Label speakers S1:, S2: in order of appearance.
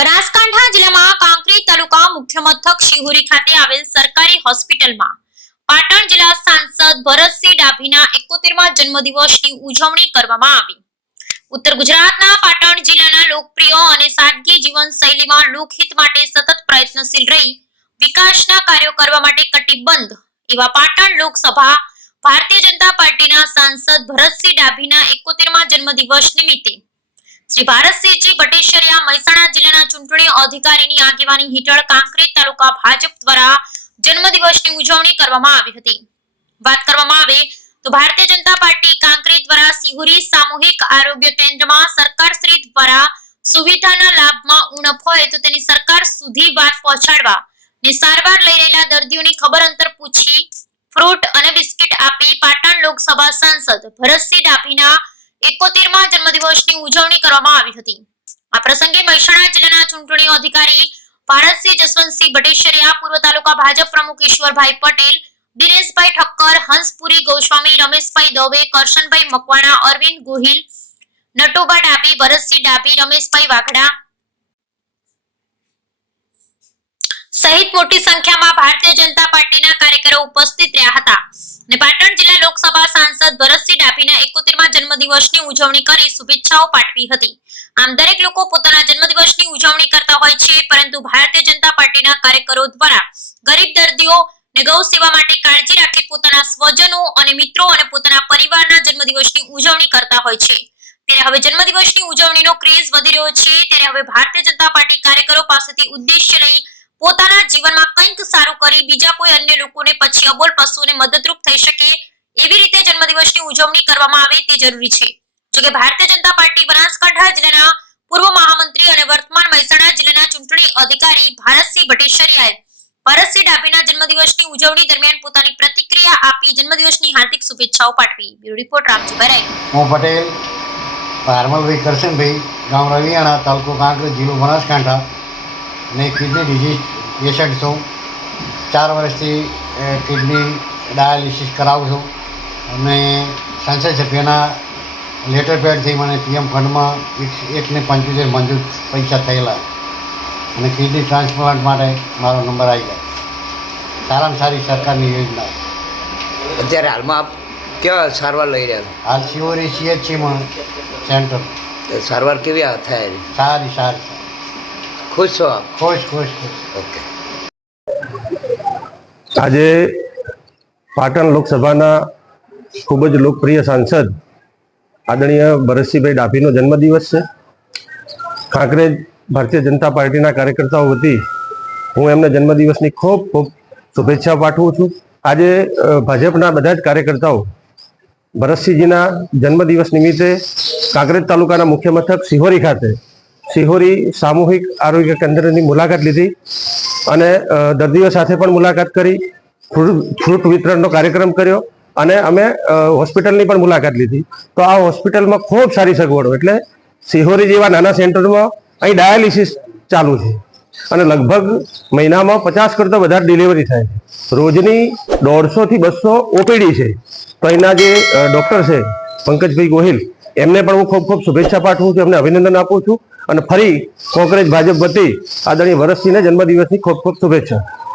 S1: બનાસકાંઠા જિલ્લામાં કાંકરી તાલુકા મુખ્ય મથક શિહોરી ખાતે આવેલ સરકારી હોસ્પિટલમાં પાટણ જિલ્લા સાંસદ ભરતસિંહ ડાભીના 71મા જન્મદિવસની ઉજવણી કરવામાં આવી. ઉત્તર ગુજરાતના પાટણ જિલ્લાના લોકપ્રિય અને સાદગી જીવન શૈલીમાં લોકહિત માટે સતત પ્રયત્નશીલ રહી વિકાસના કાર્યો કરવા માટે કટિબદ્ધ એવા પાટણ લોકસભા ભારતીય જનતા પાર્ટીના સાંસદ ભરતસિંહ ડાભીના 71મા જન્મદિવસ નિમિત્તે શ્રી ભારતસિંહજી ભટ્ટેશ્વરિયા મહેસાણા જિલ્લાના ચૂંટણી અધિકારીની આગેવાની હેઠળ કાંકરેજ તાલુકા ભાજપ દ્વારા જન્મદિવસની ઉજવણી કરવામાં આવી હતી. વાત કરવામાં આવે તો ભારતીય જનતા પાર્ટી કાંકરેજ દ્વારા સિહુરી સામૂહિક આરોગ્ય કેન્દ્રમાં સરકાર દ્વારા સુવિધાના લાભમાં ઉણપ હોય તો તેની સરકાર સુધી વાત પહોંચાડવા ને સારવાર લઈ રહેલા દર્દીઓની ખબર અંતર પૂછી ફ્રૂટ અને બિસ્કિટ આપી પાટણ લોકસભા સાંસદ ભરતસિંહ ડાભીના એકોતેરમા જન્મદિવસની ઉજવણી કરવામાં આવી હતી. આ પ્રસંગે મહેસાણા જિલ્લાના ચૂંટણી અધિકારી ભારતસિંહ જસવંતસિંહ ભટ્ટેશ્વરિયા પૂર્વ તાલુકા ભાજપ પ્રમુખ ઈશ્વરભાઈ પટેલ, દિનેશભાઈ ઠક્કર, હંસપુરી ગોસ્વામી, રમેશભાઈ દવે, કરશનભાઈ મકવાણા, અરવિંદ ગોહિલ નટુબા ડાભી, ભરતસિંહ ડાભી, રમેશભાઈ વાઘડા સહિત મોટી સંખ્યામાં ભારતીય જનતા પાર્ટીના કાર્યકરો ઉપસ્થિત રહ્યા હતા. ને પાટણ જિલ્લા લોકસભા સાંસદ ભરતસિંહ ડાભીના 71મા જન્મદિવસની ઉજવણી કરી શુભેચ્છાઓ પાઠવી હતી. આમ દરેક લોકો પોતાના જન્મદિવસની ઉજવણી કરતા હોય છે, પરંતુ ભારતીય જનતા પાર્ટીના કાર્યકરો દ્વારા ગરીબ દર્દીઓ ને ગૌ સેવા માટે કાળજી રાખી પોતાના સ્વજનો અને મિત્રો અને પોતાના પરિવારના જન્મદિવસની ઉજવણી કરતા હોય છે. ત્યારે હવે જન્મદિવસની ઉજવણીનો ક્રેઝ વધી રહ્યો છે, ત્યારે હવે ભારતીય જનતા પાર્ટી કાર્યકરો પાસેથી ઉદ્દેશ્ય લઈ પોતાના જીવનમાં કંઈક સારું કરી, બીજા કોઈ અન્ય લોકોને પછી અબોલ પશુઓને મદદરૂપ થઈ શકે, એવી રીતે જન્મદિવસની ઉજવણી કરવામાં આવે તે જરૂરી છે. જોકે ભારતીય જનતા પાર્ટી બનાસકાંઠા જિલ્લાના પૂર્વ મહામંત્રી અને વર્તમાન મહેસાણા જિલ્લાના ચૂંટણી અધિકારી ભારતસિંહ ભટ્ટેશ્વરિયાએ ભરતસિંહ ડાભીના જન્મદિવસની ઉજવણી દરમિયાન પોતાની પ્રતિક્રિયા આપી જન્મદિવસની હાર્દિક શુભેચ્છાઓ પાઠવી. Bureau report Ramjibhai Rai.
S2: હું પટેલ ભારમલભાઈ કરશનભાઈ, ગામ રવિયાણા તાલુકો કાંકરેજ જિલ્લો બનાસકાંઠા. ને કિડની ડિઝીઝ પેશન્ટ છું. ચાર વર્ષથી કિડની ડાયાલિસિસ કરાવું છું. અને સંસદ સભ્યના લેટર પેડથી મને પીએમ ફંડમાં એક એકને પંચોતેર મંજૂર પૈસા થયેલા. અને કિડની ટ્રાન્સપ્લાન્ટ માટે મારો નંબર આવી ગયો. સારામાં સારી સરકારની યોજના.
S3: અત્યારે હાલમાં આપ કેવા સારવાર લઈ રહ્યા
S2: હાલ શિવરી સીએચસીમાં સેન્ટર
S3: સારવાર કેવી થયેલી થાય?
S2: સારી સારી.
S3: ખુશ છો આપ
S2: ખુશ ખુશ ખુશ.
S3: ઓકે.
S4: આજે પાટણ લોકસભાના ખૂબ જ લોકપ્રિય સાંસદ આદરણીય ભરતસિંહભાઈ ડાભીનો જન્મદિવસ છે. કાંકરેજ ભારતીય જનતા પાર્ટીના કાર્યકર્તાઓ વતી હું એમને જન્મદિવસની ખૂબ ખૂબ શુભેચ્છા પાઠવું છું. આજે ભાજપના બધા જ કાર્યકર્તાઓ ભરતસિંહજીના જન્મદિવસ નિમિત્તે કાંકરેજ તાલુકાના મુખ્ય મથક સિહોરી ખાતે સિહોરી સામૂહિક આરોગ્ય કેન્દ્રની મુલાકાત લીધી અને દર્દીઓ સાથે પણ મુલાકાત કરી, ફ્રૂટ વિતરણનો કાર્યક્રમ કર્યો અને અમે હોસ્પિટલની પણ મુલાકાત લીધી. તો આ હોસ્પિટલમાં ખૂબ સારી સગવડો એટલે સિહોરી જેવા નાના સેન્ટરમાં અહીં ડાયાલિસિસ ચાલુ છે અને લગભગ મહિનામાં પચાસ કરતાં વધારે ડિલિવરી થાય છે. રોજની દોઢસોથી બસો ઓપીડી છે. તો અહીંના જે ડૉક્ટર છે, પંકજભાઈ ગોહિલ એમને પણ હું ખૂબ ખૂબ શુભેચ્છા પાઠવું છું, એમને અભિનંદન આપું છું. અને ફરી કોંગ્રેસ ભાજપ વતી આદરણીય ભરતસિંહને જન્મદિવસની ખૂબ ખૂબ શુભેચ્છા.